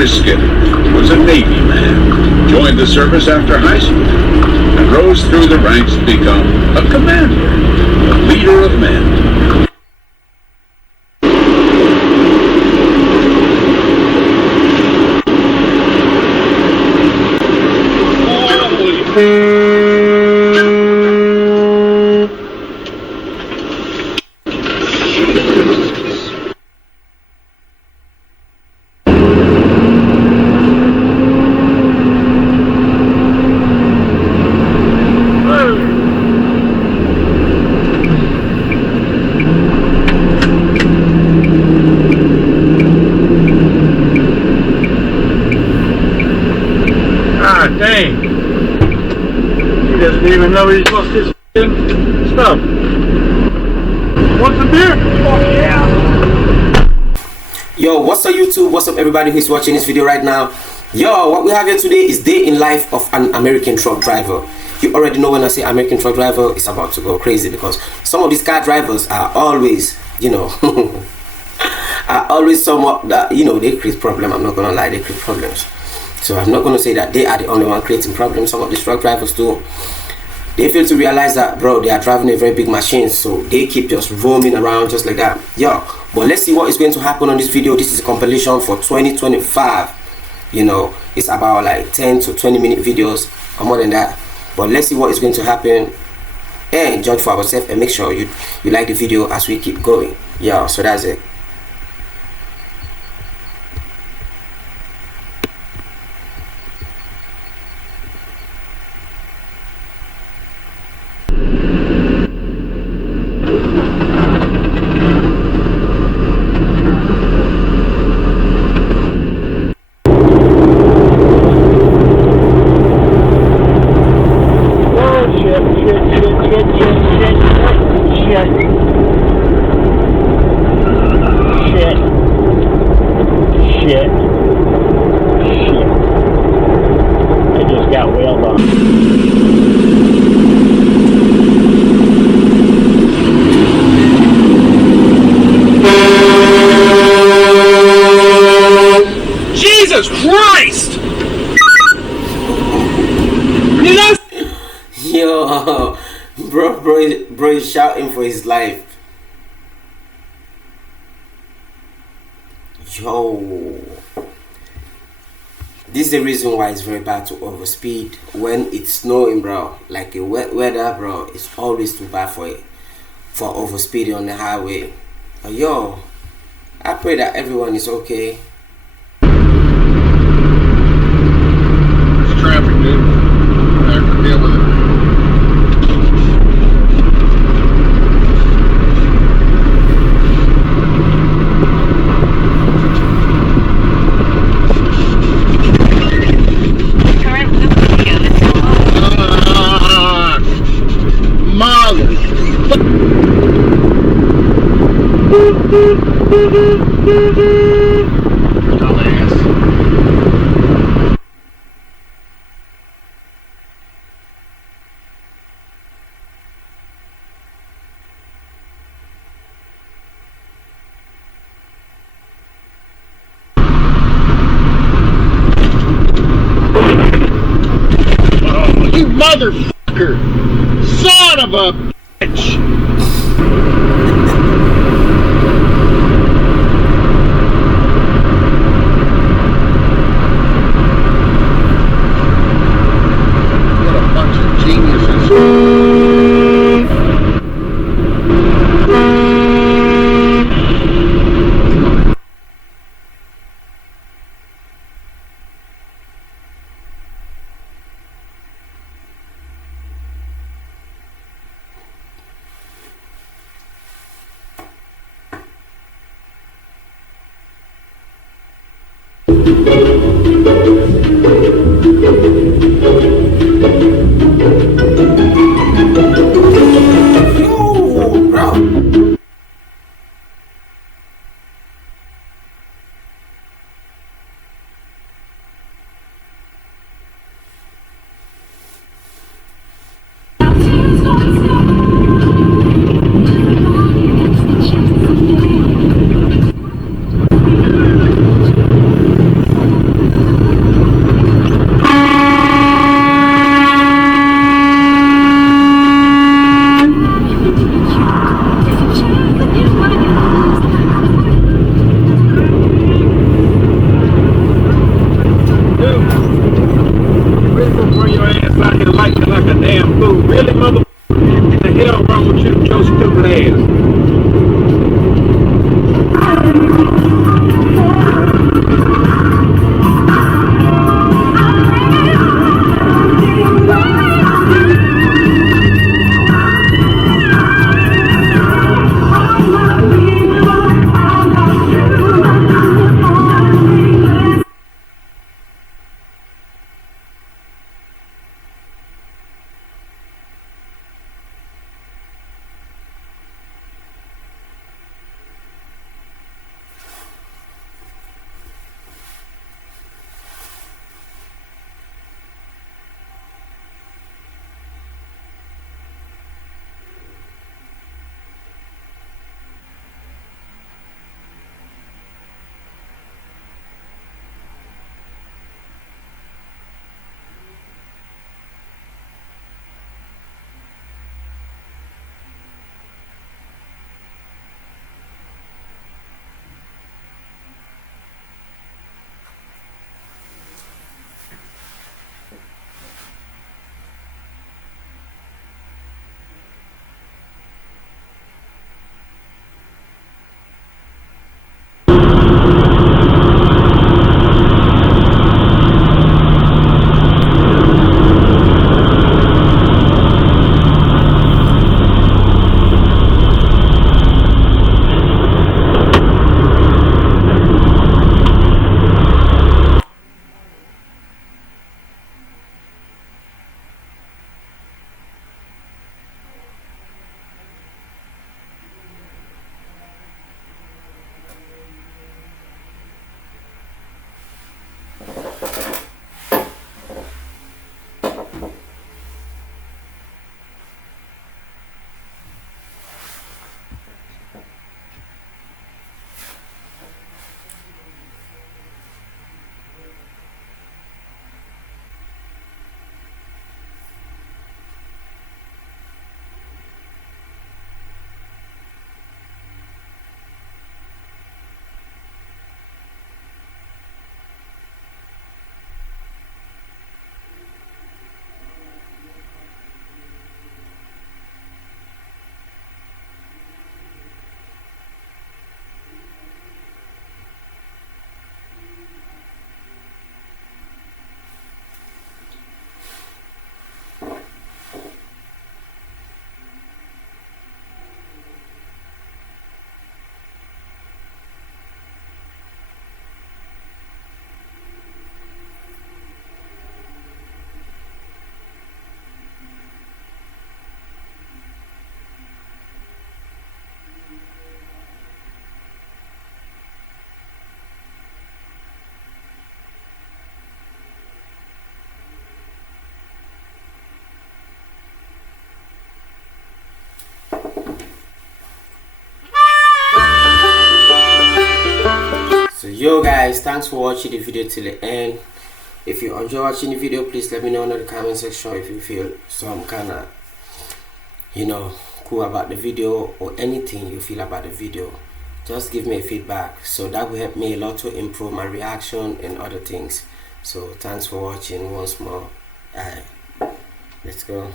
Riskin was a Navy man, joined the service after high school, and rose through the ranks to become a commander, a leader of men. Dang. He doesn't even know he's lost his stuff. Want a beer? Oh, yeah. Yo, what's up YouTube? What's up everybody who's watching this video right now? Yo, what we have here today is day in life of an American truck driver. You already know when I say American truck driver, it's about to go crazy because some of these car drivers are always, you know, are always somewhat that, you know, they create problems. I'm not gonna lie, they create problems. So I'm not going to say that they are the only one creating problems. Some of these truck drivers too, they fail to realize that, bro, they are driving a very big machine, so they keep just roaming around just like that. Yo, but let's see what is going to happen on this video. This is a compilation for 2025. You know, it's about like 10 to 20 minute videos or more than that. But let's see what is going to happen and judge for ourselves, and make sure you like the video as we keep going. Yeah, so that's it. Shit. I just got wailed on. Jesus Christ! You know? Yo, bro is shouting for his life. Yo, this is the reason why it's very bad to overspeed when it's snowing, bro. Like a wet weather, bro, it's always too bad for overspeeding on the highway. Yo, I pray that everyone is okay. It's traffic, dude. I have to deal with it. Oh, you motherfucker! Son of a bitch! silly mother. What the hell wrong with you, Joe stupid ass? So yo guys, thanks for watching the video till the end. If you enjoy watching the video, please let me know in the comment section if you feel some kind of, you know, cool about the video or anything you feel about the video. Just give me a feedback, so that will help me a lot to improve my reaction and other things. So thanks for watching once more. Alright, let's go.